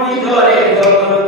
ভিতরে যত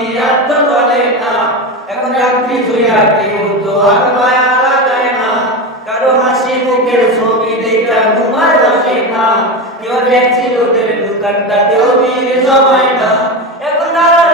সবুজ বাতি আর তো চলে না। এখন রাত্রি শুয়া কেউ তো আর মায়া লাগায় না। কারও হাসি মুখের ছবি দেখা ঘুমার বসে না। কেউ দেখছিল তোর দোকানটা দেও ভিড় জমায় না। এখন দাঁড়ার